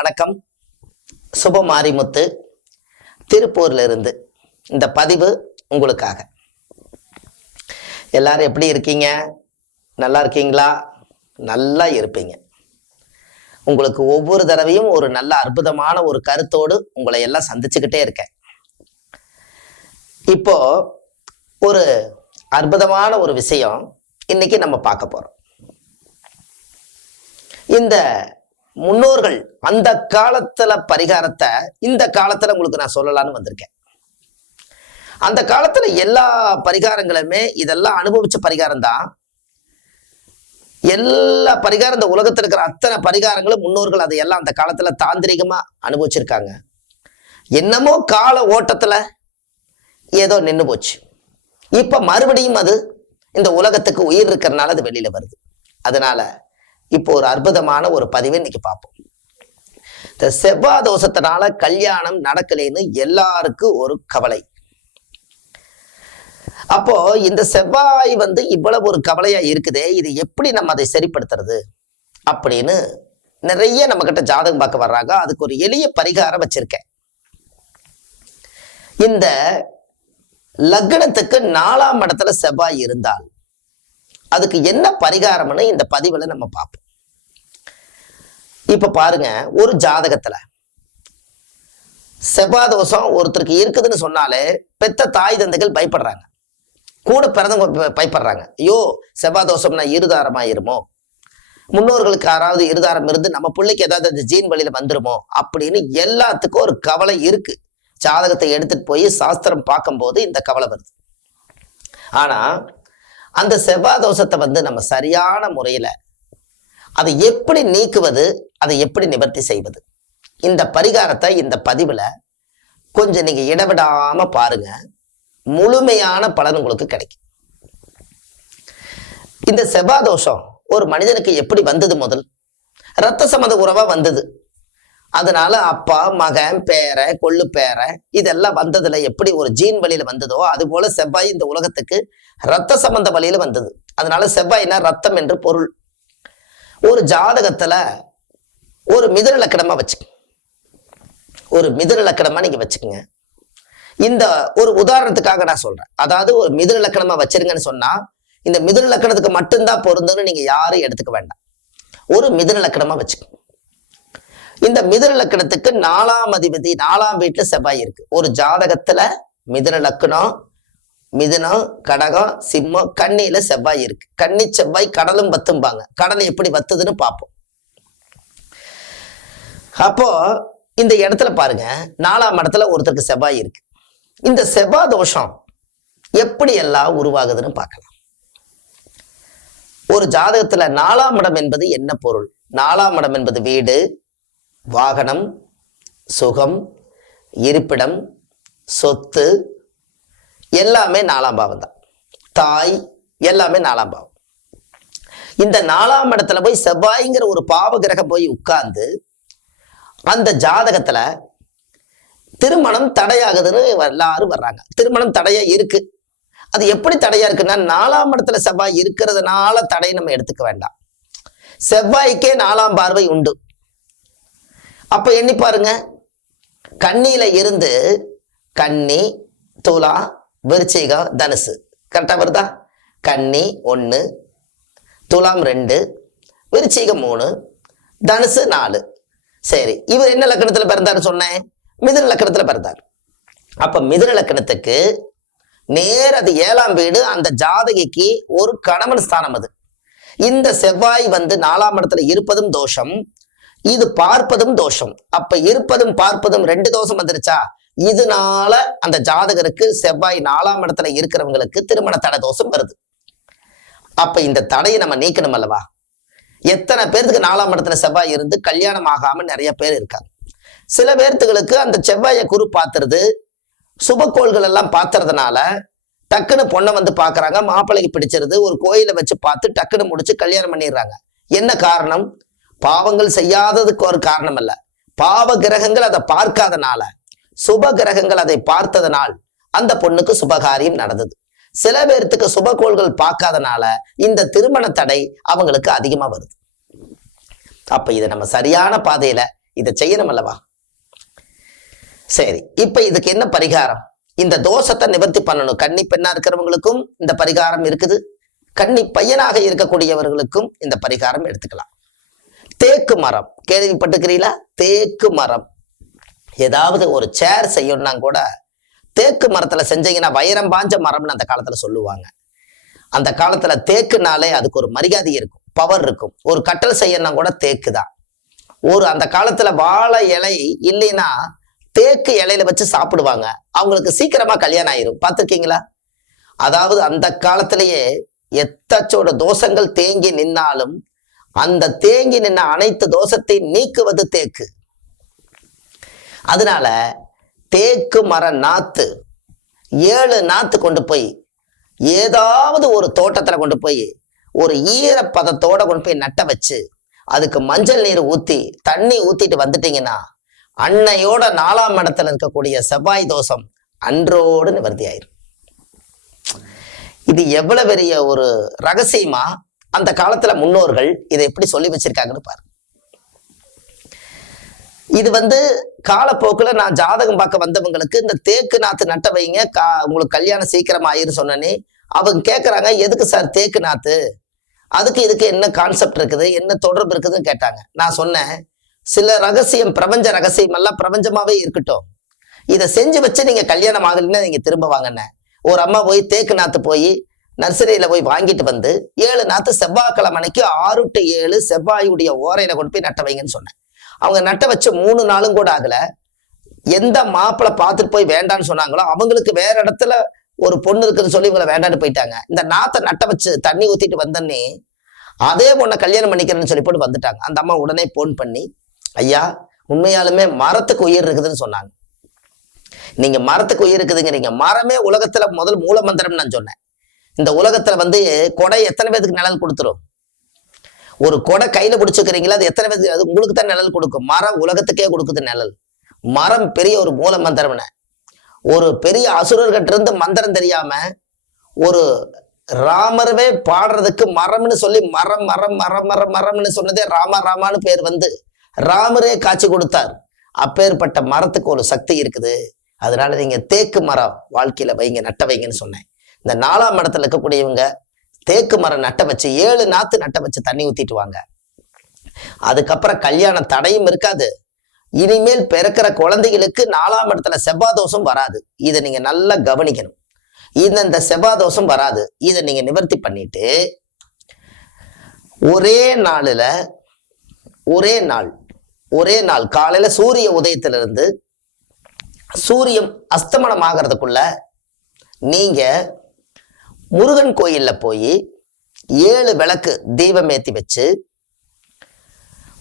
வணக்கம். சுப மாரிமுத்து திருப்பூர்ல இருந்து இந்த பதிவு உங்களுக்காக. எல்லாரும் எப்படி இருக்கீங்க? நல்லா இருக்கீங்களா? நல்லா இருப்பீங்க. உங்களுக்கு ஒவ்வொரு தடவையும் ஒரு நல்ல அற்புதமான ஒரு கருத்தோடு உங்களை எல்லாம் சந்திச்சுக்கிட்டே இருக்கேன். இப்போ ஒரு அற்புதமான ஒரு விஷயம் இன்னைக்கு நம்ம பார்க்க போறோம். இந்த முன்னோர்கள் அந்த காலத்துல பரிகாரத்தை இந்த காலத்துல உங்களுக்கு நான் சொல்லலாம்னு வந்திருக்கேன். அந்த காலத்துல எல்லா பரிகாரங்களுமே இதெல்லாம் அனுபவிச்ச பரிகாரம் தான். எல்லா பரிகாரம் இந்த உலகத்தில் இருக்கிற அத்தனை பரிகாரங்களும் முன்னோர்கள் அதையெல்லாம் அந்த காலத்துல தாந்திரிகமா அனுபவிச்சிருக்காங்க. என்னமோ கால ஓட்டத்துல ஏதோ நின்று போச்சு. இப்ப மறுபடியும் அது இந்த உலகத்துக்கு உயிர் இருக்கிறனால அது வெளியில வருது. அதனால இப்போ ஒரு அற்புதமான ஒரு பதிவை இன்னைக்கு பார்ப்போம். இந்த செவ்வாய் தோஷத்தினால கல்யாணம் நடக்கலைன்னு எல்லாருக்கும் ஒரு கவலை. அப்போ இந்த செவ்வாய் வந்து இவ்வளவு ஒரு கவலையா இருக்குதே இது எப்படி நம்ம அதை சரிப்படுத்துறது அப்படின்னு நிறைய நம்ம கிட்ட ஜாதகம் பார்க்க வர்றாங்க. அதுக்கு ஒரு எளிய பரிகாரம் வச்சிருக்கேன். இந்த லக்னத்துக்கு நாலாம் இடத்துல செவ்வாய் இருந்தால் அதுக்கு என்ன பரிகாரம்னு இந்த பதிவில் நம்ம பார்ப்போம். இப்போ பாருங்க ஒரு ஜாதகத்தில் செவ்வாய் தோஷம் ஒருத்தருக்கு இருக்குதுன்னு சொன்னாலே பெத்த தாய் தந்தைகள் பயப்படுறாங்க. கூட பிறந்தவங்க ப- பயப்படுறாங்க. ஐயோ செவ்வாய் தோஷம்னா இருதாரமாயிருமோ முன்னோர்களுக்கு யாராவது இருதாரம் இருந்து நம்ம பிள்ளைக்கு ஏதாவது அந்த ஜீன் வழியில வந்துருமோ? அப்படின்னு எல்லாத்துக்கும் ஒரு கவலை இருக்கு. ஜாதகத்தை எடுத்துட்டு போய் சாஸ்திரம் பார்க்கும்போது இந்த கவலை வருது. ஆனா அந்த செவ்வாய் தோஷத்தை வந்து நம்ம சரியான முறையில் அதை எப்படி நீக்குவது அதை எப்படி நிவர்த்தி செய்வது? இந்த பரிகாரத்தை இந்த பதிவில் கொஞ்சம் நீங்கள் இடவிடாமல் பாருங்க. முழுமையான பலன் உங்களுக்கு கிடைக்கும். இந்த செவ்வாய் தோஷம் ஒரு மனிதனுக்கு எப்படி வந்தது முதல்? ரத்த சம்மத உறவாக வந்தது? அதனால அப்பா மகன் பேர கொள்ளு பேர இதெல்லாம் வந்ததுல எப்படி ஒரு ஜீன் வழியில வந்ததோ அது போல செவ்வாய் இந்த உலகத்துக்கு ரத்த சம்பந்த வழியில வந்தது. அதனால செவ்வாய்னா ரத்தம் என்று பொருள். ஒரு ஜாதகத்துல ஒரு மிதுன லக்கணமா வச்சுக்க. ஒரு மிதுன லக்கணமா நீங்க வச்சுக்கோங்க. இந்த ஒரு உதாரணத்துக்காக நான் சொல்றேன். அதாவது ஒரு மிதுன லக்கணமா வச்சிருங்கன்னு சொன்னா இந்த மிதுலக்கணத்துக்கு மட்டும்தான் பொருந்துன்னு நீங்க யாரும் எடுத்துக்க வேண்டாம். ஒரு மிதுன லக்கணமா வச்சுக்கோங்க இந்த மிதுன லக்கணத்துக்கு நாலாம் அதிபதி நாலாம் வீட்டுல செவ்வாய் இருக்கு. ஒரு ஜாதகத்துல மிதுன லக்கணம் மிதுனம் கடகம் சிம்மம் கண்ணியில செவ்வாய் இருக்கு. கண்ணி செவ்வாய் கடலும் வத்தும்பாங்க. கடல் எப்படி வத்துதுன்னு பார்ப்போம் அப்போ இந்த இடத்துல பாருங்க நாலாம் இடத்துல ஒருத்தருக்கு செவ்வாய் இருக்கு. இந்த செவ்வாய் தோஷம் எப்படி எல்லாம் உருவாகுதுன்னு பார்க்கலாம். ஒரு ஜாதகத்துல நாலாம் இடம் என்பது என்ன பொருள்? நாலாம் இடம் என்பது வீடு வாகனம் சுகம் இருப்பிடம் சொத்து எல்லாமே நாலாம் பாவம் தான். தாய் எல்லாமே நாலாம் பாவம். இந்த நாலாம் இடத்துல போய் செவ்வாய்ங்கிற ஒரு பாவ கிரகம் போய் உட்கார்ந்து அந்த ஜாதகத்துல திருமணம் தடையாகுதுன்னு எல்லாரும் வர்றாங்க. திருமணம் தடையா இருக்கு. அது எப்படி தடையா இருக்குன்னா நாலாம் இடத்துல செவ்வாய் இருக்கிறதுனால தடை நம்ம எடுத்துக்க வேண்டாம். செவ்வாய்க்கே நாலாம் பார்வை உண்டு. அப்ப எண்ணி பாருங்க. கண்ணியில இருந்து கன்னி துலா விருச்சிகம் தனுசு. கரெக்டா வருதா? கன்னி ஒன்று துலாம் ரெண்டு விருச்சிகம் மூணு தனுசு நாலு. சரி இவர் என்ன லக்கணத்துல பிறந்தாரு சொன்னேன். மிதுன லக்கணத்துல பிறந்தார். அப்ப மிதுன லக்கணத்துக்கு நேர் அது ஏழாம் வீடு அந்த ஜாதகிக்கு ஒரு கணவன் ஸ்தானம் அது. இந்த செவ்வாய் வந்து நாலாம் இடத்துல இருப்பதும் தோஷம். இது பார்ப்பதும் தோஷம். அப்ப இருப்பதும் பார்ப்பதும் ரெண்டு தோஷம் வந்துருச்சா? இதனால அந்த ஜாதகருக்கு செவ்வாய் நாலாம் இடத்துல இருக்கிறவங்களுக்கு திருமண தடை தோஷம் வருது. அப்ப இந்த தடையை நம்ம நீக்கணும் அல்லவா? எத்தனை பேர்த்துக்கு நாலாம் இடத்துல செவ்வாய் இருந்து கல்யாணம் ஆகாம நிறைய பேர் இருக்காங்க. சில பேர்த்துகளுக்கு அந்த செவ்வாயை குரு பார்த்துருது. சுபக்கோள்கள் எல்லாம் பார்த்துறதுனால டக்குன்னு பொண்ணை வந்து பார்க்கறாங்க. மாப்பிள்ளைக்கு பிடிச்சிருது. ஒரு கோயிலை வச்சு பார்த்து டக்குன்னு முடிச்சு கல்யாணம் பண்ணிடுறாங்க. என்ன காரணம்? பாவங்கள் செய்யாததுக்கு ஒரு காரணம் அல்ல பாவ கிரகங்கள் அதை பார்க்காதனால சுப கிரகங்கள் அதை பார்த்ததனால் அந்த பொண்ணுக்கு சுபகாரியம் நடந்தது. சில பேர்த்துக்கு சுபகோள்கள் பார்க்காதனால இந்த திருமண தடை அவங்களுக்கு அதிகமா வருது. அப்ப இதை நம்ம சரியான பாதையில இதை செய்யணும் அல்லவா? சரி இப்ப இதுக்கு என்ன பரிகாரம்? இந்த தோஷத்தை நிவர்த்தி பண்ணணும். கன்னி பெண்ணா இருக்கிறவங்களுக்கும் இந்த பரிகாரம் இருக்குது. கன்னி பையனாக இருக்கக்கூடியவர்களுக்கும் இந்த பரிகாரம் எடுத்துக்கலாம். தேக்கு மரம். கேள்விப்பட்டுக்கிறீங்களா தேக்கு மரம். ஏதாவது ஒரு சேர் செய்யணும்னா கூட தேக்கு மரத்துல செஞ்சீங்கன்னா வைரம் பாஞ்ச மரம்னு அந்த காலத்துல சொல்லுவாங்க. அந்த காலத்துல தேக்குனாலே அதுக்கு ஒரு மரியாதை இருக்கும் பவர் இருக்கும். ஒரு கட்டல் செய்யணும்னா கூட தேக்கு தான். ஒரு அந்த காலத்துல வாழை இலை இல்லைன்னா தேக்கு இலையில வச்சு சாப்பிடுவாங்க. அவங்களுக்கு சீக்கிரமா கல்யாணம் ஆயிரும். பார்த்துருக்கீங்களா? அதாவது அந்த காலத்திலேயே எத்தச்சோட தோஷங்கள் தேங்கி நின்னாலும் அந்த தேங்கி நின்ன அனைத்து தோஷத்தை நீக்குவது தேக்கு. அதனால தேக்கு மர நாத்து ஏழு நாத்து கொண்டு போய் ஏதாவது ஒரு தோட்டத்தில் கொண்டு போய் ஒரு ஈரப்பதத்தோட கொண்டு போய் நட்ட வச்சு அதுக்கு மஞ்சள் நீர் ஊற்றி தண்ணி ஊற்றிட்டு வந்துட்டீங்கன்னா அன்னையோட நாலாம் இடத்துல இருக்கக்கூடிய செவ்வாய் தோஷம் அன்றோடு நிவர்த்தி ஆயிரும் இது எவ்வளவு பெரிய ஒரு ரகசியமா? அந்த காலத்துல முன்னோர்கள் இதை எப்படி சொல்லி வச்சிருக்காங்கன்னு பாருங்க. இது வந்து காலப்போக்குல நான் ஜாதகம் பார்க்க வந்தவங்களுக்கு இந்த தேக்கு நாத்து நட்ட வைங்க கா உங்களுக்கு கல்யாணம் சீக்கிரம் ஆயிரும் சொன்னனே அவங்க கேட்குறாங்க எதுக்கு சார் தேக்கு நாத்து? அதுக்கு இதுக்கு என்ன கான்செப்ட் இருக்குது? என்ன தொடர்பு இருக்குதுன்னு கேட்டாங்க. நான் சொன்னேன் சில ரகசியம் பிரபஞ்ச ரகசியம் எல்லாம் பிரபஞ்சமாவே இருக்கட்டும். இதை செஞ்சு வச்சு நீங்க கல்யாணம் ஆகலைன்னா நீங்க திரும்ப வாங்கினேன் ஒரு அம்மா போய் தேக்கு நாத்து போய் நர்சரியில போய் வாங்கிட்டு வந்து ஏழு நாத்து செவ்வாய்க்கிழமை அன்னைக்கு ஆறு டு ஏழு செவ்வாயுடைய ஓரையில கொண்டு போய் நட்ட வைங்கன்னு சொன்னேன். அவங்க நட்ட வச்ச மூணு நாளும் கூட ஆகல. எந்த மாப்பிள்ளை பார்த்துட்டு போய் வேண்டான்னு சொன்னாங்களோ அவங்களுக்கு வேற இடத்துல ஒரு பொண்ணு இருக்குன்னு சொல்லி இவங்களை வேண்டான்னு போயிட்டாங்க. இந்த நாத்தை நட்ட வச்சு தண்ணி ஊத்திட்டு வந்தோன்னே அதே பொண்ணை கல்யாணம் பண்ணிக்கிறேன்னு சொல்லி போட்டு வந்துட்டாங்க. அந்த அம்மா உடனே போன் பண்ணி ஐயா உண்மையாலுமே மரத்துக்கு உயிர் இருக்குதுன்னு சொன்னாங்க. நீங்க மரத்துக்கு உயிர் இருக்குதுங்கிறீங்க. மரமே உலகத்துல முதல் மூல மந்திரம் நான் சொன்னேன். இந்த உலகத்துல வந்து கொடை எத்தனை பேருக்கு நிழல் கொடுத்துரும்? ஒரு கொடை கையில பிடிச்சுக்கிறீங்களா அது எத்தனை பேருக்கு அது உங்களுக்கு தான் நிழல் கொடுக்கும். மரம் உலகத்துக்கே கொடுக்குது நிழல். மரம் பெரிய ஒரு மூல மந்திரம்னு ஒரு பெரிய அசுரர்கிட்ட இருந்து மந்திரம் தெரியாம ஒரு ராமரவே பாடுறதுக்கு மரம்னு சொல்லி மரம் மரம் மரம் மரம் மரம்னு சொன்னதே ராமா ராமான்னு பேர் வந்து ராமரே காட்சி கொடுத்தார். அப்பேற்பட்ட மரத்துக்கு ஒரு சக்தி இருக்குது. அதனால நீங்க தேக்கு மரம் வாழ்க்கையில வைங்க நட்ட வைங்கன்னு சொன்னேன். இந்த நாலாம் இடத்துல இருக்கக்கூடியவங்க தேக்கு மரம் நட்ட வச்சு ஏழு நாத்து நட்ட வச்சு தண்ணி ஊத்திட்டு வாங்க. அதுக்கப்புறம் கல்யாண தடையும் இருக்காது. இனிமேல் பிறக்கிற குழந்தைகளுக்கு நாலாம் இடத்துல செவ்வாதோஷம் வராது. இதை நீங்க நல்லா கவனிக்கணும். இந்த இந்த செவ்வாதோஷம் வராது. இதை நீங்க நிவர்த்தி பண்ணிட்டு ஒரே நாளில் ஒரே நாள் ஒரே நாள் காலையில சூரிய உதயத்திலிருந்து சூரியன் அஸ்தமனம் ஆகிறதுக்குள்ள நீங்கள் முருகன் கோயிலில் போய் ஏழு விளக்கு தீபம் ஏற்றி வச்சு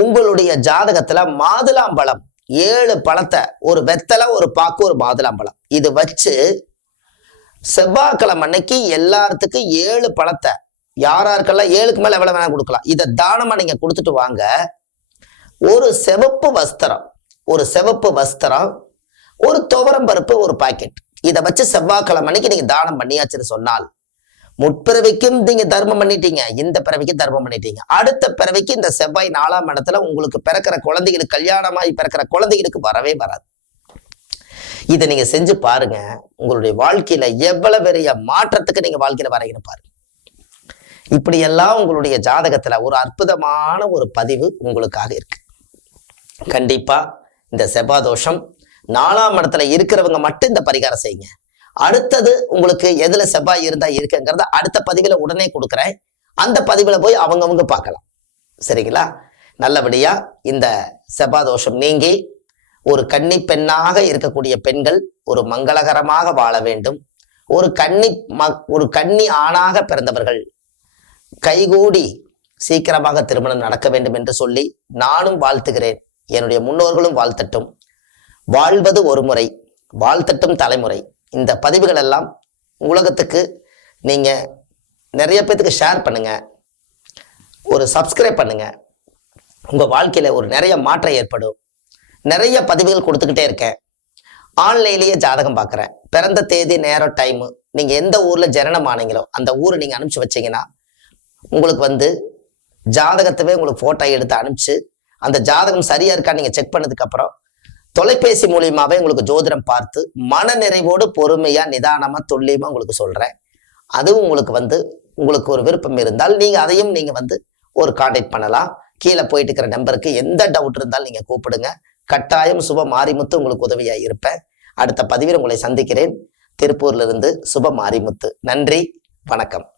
உங்களுடைய ஜாதகத்துல மாதுளாம்பழம் ஏழு பழத்தை ஒரு வெத்தலை ஒரு பாக்கு ஒரு மாதுளாம்பழம். இது வச்சு செவ்வாய்க்கிழமை அன்னைக்கு எல்லாத்துக்கும் ஏழு பழத்தை யாராருக்கெல்லாம் ஏழுக்கு மேல எவ்வளவு வேணா கொடுக்கலாம். இதை தானமா நீங்க கொடுத்துட்டு வாங்க. ஒரு சிவப்பு வஸ்திரம் ஒரு சிவப்பு வஸ்திரம் ஒரு துவரம் பருப்பு ஒரு பாக்கெட். இதை வச்சு செவ்வாய்க்கிழமை அன்னைக்கு நீங்க தானம் பண்ணியாச்சுன்னு சொன்னால் முற்பிறவிக்கும் நீங்க தர்மம் பண்ணிட்டீங்க. இந்த பிறவிக்கு தர்மம் பண்ணிட்டீங்க. அடுத்த பிறவிக்கு இந்த செவ்வாய் நாலாம் இடத்துல உங்களுக்கு பிறக்கிற குழந்தைகளுக்கு கல்யாணமாகி பிறக்கிற குழந்தைகளுக்கு வரவே வராது. இதை நீங்க செஞ்சு பாருங்க. உங்களுடைய வாழ்க்கையில எவ்வளவு பெரிய மாற்றத்துக்கு நீங்க வாழ்க்கையில வரையணும் பாருங்க இப்படியெல்லாம் உங்களுடைய ஜாதகத்துல ஒரு அற்புதமான ஒரு பதிவு உங்களுக்காக இருக்கு. கண்டிப்பா இந்த செவ்வாதோஷம் நாலாம் இடத்துல இருக்கிறவங்க மட்டும் இந்த பரிகாரம் செய்யுங்க. அடுத்தது உங்களுக்கு எதுல செவ்வாய் இருந்தா இருக்குங்கிறத அடுத்த பதிவுல உடனே கொடுக்குறேன். அந்த பதிவுல போய் அவங்கவுங்க பார்க்கலாம். சரிங்களா? நல்லபடியா இந்த செவ்வாய் தோஷம் நீங்கி ஒரு கன்னி பெண்ணாக இருக்கக்கூடிய பெண்கள் ஒரு மங்களகரமாக வாழ வேண்டும். ஒரு கன்னி ம ஒரு கன்னி ஆணாக பிறந்தவர்கள் கைகூடி சீக்கிரமாக திருமணம் நடக்க வேண்டும் என்று சொல்லி நானும் வாழ்த்துகிறேன். என்னுடைய முன்னோர்களும் வாழ்த்தட்டும். வாழ்வது ஒரு முறை வாழ்த்தட்டும் தலைமுறை. இந்த பதிவுகள் எல்லாம் உலகத்துக்கு நீங்கள் நிறைய பேத்துக்கு ஷேர் பண்ணுங்கள் ஒரு சப்ஸ்கிரைப் பண்ணுங்கள் உங்கள் வாழ்க்கையில் ஒரு நிறைய மாற்றம் ஏற்படும். நிறைய பதிவுகள் கொடுத்துக்கிட்டே இருக்கேன். ஆன்லைன்லேயே ஜாதகம் பார்க்குறேன். பிறந்த தேதி நேரம் டைமு நீங்கள் எந்த ஊரில் ஜனனம் ஆனீங்களோ அந்த ஊரை நீங்கள் அனுப்பிச்சி வச்சிங்கன்னா உங்களுக்கு வந்து ஜாதகத்தவே உங்களுக்கு ஃபோட்டோ எடுத்து அனுப்பிச்சு அந்த ஜாதகம் சரியாக இருக்கான்னு நீங்கள் செக் பண்ணதுக்கப்புறம் தொலைபேசி மூலியமாவே உங்களுக்கு ஜோதிடம் பார்த்து மன நிறைவோடு பொறுமையா நிதானமா துல்லியமா உங்களுக்கு சொல்றேன். அதுவும் உங்களுக்கு வந்து உங்களுக்கு ஒரு விருப்பம் இருந்தால் நீங்க அதையும் நீங்க வந்து ஒரு காண்டாக்ட் பண்ணலாம். கீழே போயிட்டு இருக்கிற நம்பருக்கு எந்த டவுட் இருந்தாலும் நீங்க கூப்பிடுங்க. கட்டாயம் சுப மாரிமுத்து உங்களுக்கு உதவியா இருப்பேன். அடுத்த பதிவில் உங்களை சந்திக்கிறேன். திருப்பூர்ல இருந்து சுப மாரிமுத்து நன்றி வணக்கம்.